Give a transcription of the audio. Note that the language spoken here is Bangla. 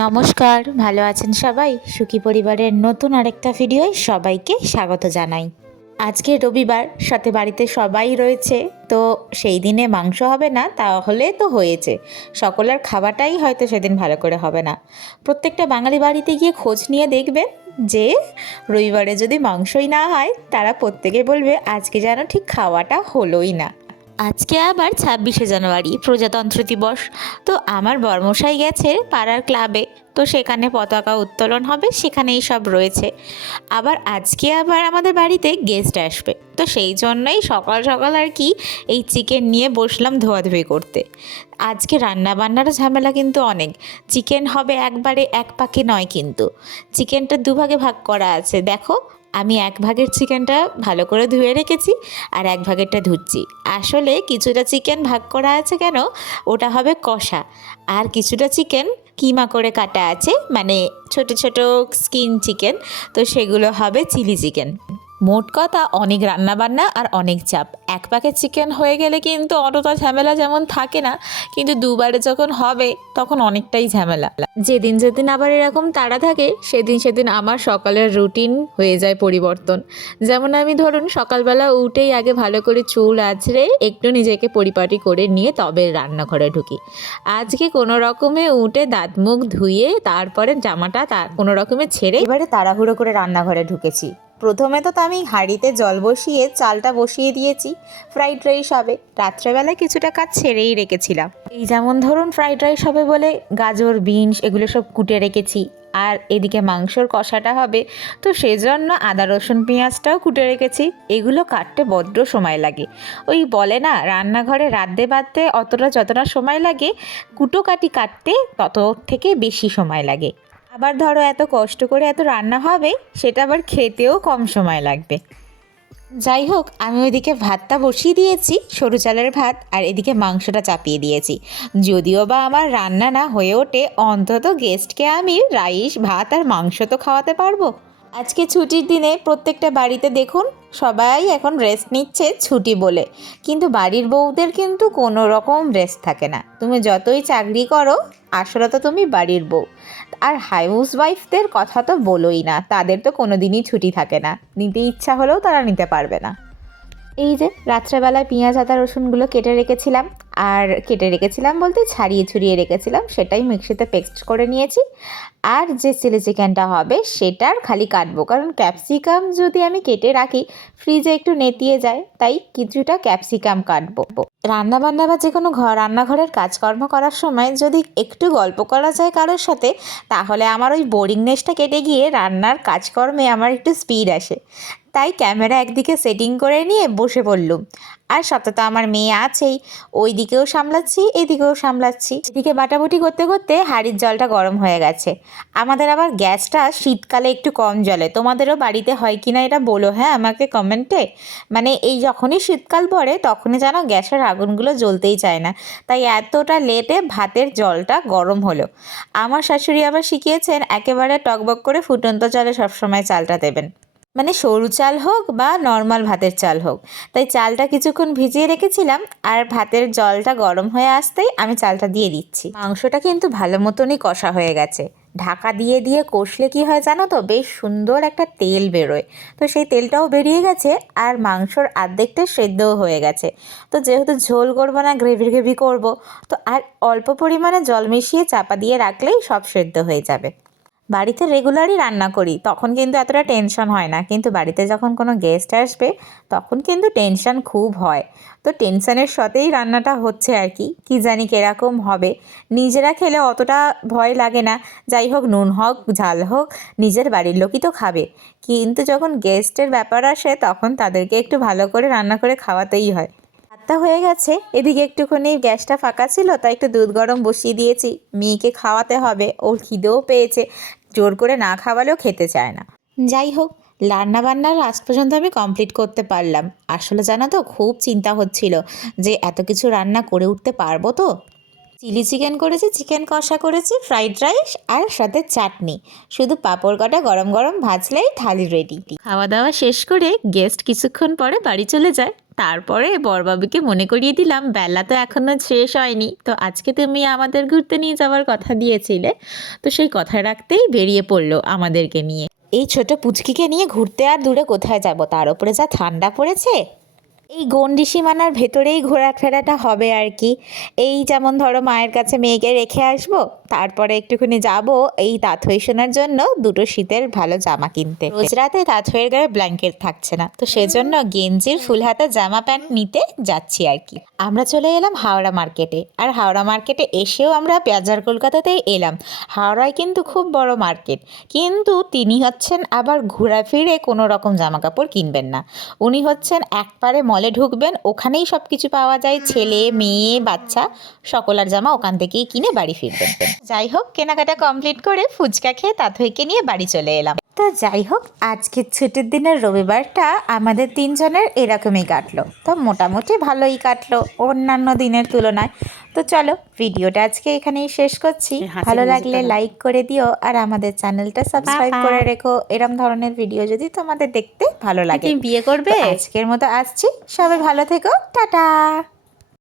নমস্কার, ভালো আছেন সবাই? সুখী পরিবারের নতুন আরেকটা ভিডিওয় সবাইকে স্বাগত জানাই। আজকে রবিবার, সাথে বাড়িতে সবাই রয়েছে, তো সেই দিনে মাংস হবে না তাহলে তো হয়েছে, সকলের খাওয়াটাই হয়তো সেদিন ভালো করে হবে না। প্রত্যেকটা বাঙালি বাড়িতে গিয়ে খোঁজ নিয়ে দেখবেন যে রবিবারে যদি মাংসই না হয় তারা প্রত্যেকে বলবে আজকে যেন ঠিক খাওয়াটা হলোই না। আজকে আবার 26শে জানুয়ারি প্রজাতন্ত্র দিবস। তো আমার বর্মশাই গেছে পাড়ার ক্লাবে, তো সেখানে পতাকা উত্তোলন হবে, সেখানেই সব রয়েছে। আবার আজকে আবার আমাদের বাড়িতে গেস্ট আসবে, তো সেই জন্যই সকাল সকাল আর কি এই চিকেন নিয়ে বসলাম ধোয়াধুয়ি করতে। আজকে রান্না বান্নার ঝামেলা কিন্তু অনেক। চিকেন হবে একবারে এক পাকে নয়, কিন্তু চিকেনটা দুভাগে ভাগ করা আছে। দেখো, আমি এক ভাগের চিকেনটা ভালো করে ধুয়ে রেখেছি আর এক ভাগেরটা ধুচ্ছি। আসলে কিছুটা চিকেন ভাগ করা আছে কেন, ওটা হবে কষা, আর কিছুটা চিকেন কিমা করে কাটা আছে, মানে ছোট ছোট স্কিন চিকেন, তো সেগুলো হবে চিলি চিকেন। মোট কথা অনেক রান্নাবান্না আর অনেক চাপ। এক প্যাকেট চিকেন হয়ে গেলে কিন্তু অতটা ঝামেলা যেমন থাকে না, কিন্তু দুবারে যখন হবে তখন অনেকটাই ঝামেলা। যেদিন যেদিন আবার এরকম তাড়া থাকে সেদিন সেদিন আমার সকালের রুটিন হয়ে যায় পরিবর্তন। যেমন আমি ধরুন সকালবেলা উঠেই আগে ভালো করে চুল আঁচড়ে একটু নিজেকে পরিপাটি করে নিয়ে তবে রান্নাঘরে ঢুকি। আজকে কোনো রকমে উঠে দাঁত মুখ ধুয়ে তারপরে জামাটা কোনো রকমে ছেড়ে এবারে তাড়াহুড়ো করে রান্নাঘরে ঢুকেছি। প্রথমে তো আমি হাঁড়িতে জল বসিয়ে চালটা বসিয়ে দিয়েছি, ফ্রাইড রাইস হবে। রাত্রেবেলায় কিছুটা কাজ ছেড়েই রেখেছিলাম, এই যেমন ধরুন ফ্রাইড রাইস হবে বলে গাজর বিনস এগুলো সব কুটে রেখেছি, আর এদিকে মাংসর কষাটা হবে, তো সেজন্য আদা রসুন পেঁয়াজটাও কুটে রেখেছি। এগুলো কাটতে বড্ড সময় লাগে। ওই বলে না, রান্নাঘরে রাঁধতে বাঁধতে অতটা যতটা সময় লাগে, কুটো কাটি কাটতে তত থেকে বেশি সময় লাগে। আবার ধরো এত কষ্ট করে এত রান্না হবে, সেটা আবার খেতেও কম সময় লাগবে। যাই হোক, আমি ওইদিকে ভাতটা বসিয়ে দিয়েছি, সরু চালের ভাত, আর এদিকে মাংসটা চাপিয়ে দিয়েছি। যদিও বা আমার রান্না না হয়ে ওঠে, অন্তত গেস্টকে আমি রাইস ভাত আর মাংস তো খাওয়াতে পারবো। আজকে ছুটির দিনে প্রত্যেকটা বাড়িতে দেখুন সবাই এখন রেস্ট নিচ্ছে ছুটি বলে, কিন্তু বাড়ির বউদের কিন্তু কোনো রকম রেস্ট থাকে না। তুমি যতই চাকরি করো, আসলে তো তুমি বাড়ির বউ। আর হাউস ওয়াইফদের কথা তো বলোই না, তাদের তো কোনো দিনই ছুটি থাকে না, নিতে ইচ্ছা হলেও তারা নিতে পারবে না। এই যে রাত্রেবেলায় পেঁয়াজ আদা রসুনগুলো কেটে রেখেছিলাম, আর কেটে রেখেছিলাম বলতে ছাড়িয়ে ছুরিয়ে রেখেছিলাম, সেটাই মিক্সিতে পেস্ট করে নিয়েছি। আর যে চিলি চিকেনটা হবে সেটার খালি কাটবো, কারণ ক্যাপসিকাম যদি আমি কেটে রাখি ফ্রিজে একটু নেতিয়ে যায়, তাই কিছুটা ক্যাপসিকাম কাটবো। রান্নাবান্না বা যে কোনো রান্নাঘরের কাজকর্ম করার সময় যদি একটু গল্প করা যায় কারোর সাথে, তাহলে আমার ওই বোরিংনেসটা কেটে গিয়ে রান্নার কাজকর্মে আমার একটু স্পিড আসে। তাই ক্যামেরা একদিকে সেটিং করে নিয়ে বসে পড়লুম। আর সাথে তো আমার মেয়ে আছেই, ওই দিকেও সামলাচ্ছি এদিকেও সামলাচ্ছি। এদিকে বাটাবুটি করতে করতে হাঁড়ির জলটা গরম হয়ে গেছে। আমাদের আবার গ্যাসটা শীতকালে একটু কম জ্বলে, তোমাদেরও বাড়িতে হয় কি না এটা বলো হ্যাঁ আমাকে কমেন্টে। মানে এই যখনই শীতকাল পড়ে তখনই যেন গ্যাসের আগুনগুলো জ্বলতেই চায় না, তাই এতটা লেটে ভাতের জলটা গরম হলো। আমার শাশুড়ি আবার শিখিয়েছেন একেবারে টকবক করে ফুটন্ত জলে সবসময় চালটা দেবেন, মানে সরু চাল হোক বা নর্মাল ভাতের চাল হোক। তাই চালটা কিছুক্ষণ ভিজিয়ে রেখেছিলাম, আর ভাতের জলটা গরম হয়ে আসতেই আমি চালটা দিয়ে দিচ্ছি। মাংসটা কিন্তু ভালো মতনই কষা হয়ে গেছে। ঢাকা দিয়ে দিয়ে কষলে কি হয় জানো তো, বেশ সুন্দর একটা তেল বেরোয়, তো সেই তেলটাও বেরিয়ে গেছে, আর মাংসর অর্ধেকটা সেদ্ধও হয়ে গেছে। তো যেহেতু ঝোল করবো না, গ্রেভি গ্রেভি করবো, তো আর অল্প পরিমাণে জল মিশিয়ে চাপা দিয়ে রাখলেই সব সেদ্ধ হয়ে যাবে। বাড়িতে রেগুলারই রান্না করি, তখন কিন্তু এতটা টেনশন হয় না, কিন্তু বাড়িতে যখন কোনো গেস্ট আসবে তখন কিন্তু টেনশন খুব হয়। তো টেনশনের সাথেই রান্নাটা হচ্ছে আর কি, কী জানি কীরকম হবে। নিজেরা খেলে অতটা ভয় লাগে না, যাই হোক নুন হোক ঝাল হোক নিজের বাড়ির লোকই তো খাবে। কিন্তু যখন গেস্টের ব্যাপার আসে তখন তাদেরকে একটু ভালো করে রান্না করে খাওয়াতেই হয়। ভাতটা হয়ে গেছে, এদিকে একটুখানি গ্যাসটা ফাঁকা ছিল, তাই একটু দুধ গরম বসিয়ে দিয়েছি। মেয়েকে খাওয়াতে হবে, ওর খিদেও পেয়েছে, জোর করে না খাওয়ালেও খেতে চায় না। যাই হোক, রান্নাবান্নার আজ পর্যন্ত আমি কমপ্লিট করতে পারলাম। আসলে জানো তো, খুব চিন্তা হচ্ছিল যে এত কিছু রান্না করে উঠতে পারবো তো। চিলি চিকেন করেছি, চিকেন কষা করেছি, ফ্রাইড রাইস আর সাথে চাটনি, শুধু পাঁপড় কটা গরম গরম ভাজলেই থালি রেডি। খাওয়া দাওয়া শেষ করে গেস্ট কিছুক্ষণ পরে বাড়ি চলে যায়। তারপরে বড়বাবুকে মনে করিয়ে দিলাম বেলা তো এখনো শেষ হয়নি, তো আজকে তুমি আমাদের ঘুরতে নিয়ে যাওয়ার কথা দিয়েছিলে, তো সেই কথা রাখতেই বেরিয়ে পড়লো আমাদেরকে নিয়ে। এই ছোট পুচকিকে নিয়ে ঘুরতে আর দূরে কোথায় যাব, তার উপরে যা ঠান্ডা পড়েছে। এই গণ্ডি সীমানার ভেতরেই ঘোরাফেরাটা হবে আর কি। এই যেমন ধরো মায়ের কাছে মেয়েকে রেখে আসবো, তারপরে একটুখানি যাব এই তাঁতই শোনার জন্য দুটো শীতের ভালো জামা কিনতে। রোজ রাতে তাঁতইয়ের গায়ে ব্ল্যাঙ্কেট থাকছে না, তো সেজন্য গেঞ্জির ফুল হাতা জামা প্যান্ট নিতে যাচ্ছি আর কি। আমরা চলে এলাম হাওড়া মার্কেটে, আর হাওড়া মার্কেটে এসেও আমরা বাজার কলকাতাতেই এলাম। হাওড়ায় কিন্তু খুব বড় মার্কেট, কিন্তু তিনি হচ্ছেন আবার ঘোরাফিরে কোনো রকম জামা কাপড় কিনবেন না। উনি হচ্ছেন একবারে মলে ঢুকবেন, ওখানেই সব কিছু পাওয়া যায়, ছেলে মেয়ে বাচ্চা সকলের জামা ওখান থেকেই কিনে বাড়ি ফিরবেন। যাই হোক, কেনাকাটা কমপ্লিট করে ফুচকা খেয়ে তাঁতইকে নিয়ে বাড়ি চলে এলাম। তো যাই হোক, আজকের ছুটির দিনের রবিবারটা আমাদের তিনজনের এরকমই কাটলো, তো মোটামুটি ভালোই কাটলো অন্যান্য দিনের তুলনায়। তো চলো, ভিডিওটা আজকে এখানেই শেষ করছি। ভালো লাগলে লাইক করে দিও, আর আমাদের চ্যানেলটা সাবস্ক্রাইব করে রেখো। এরম ধরনের ভিডিও যদি তোমাদের দেখতে ভালো লাগে, বিয়ে করবে। আজকের মতো আসছি, সবাই ভালো থেকো, টাটা।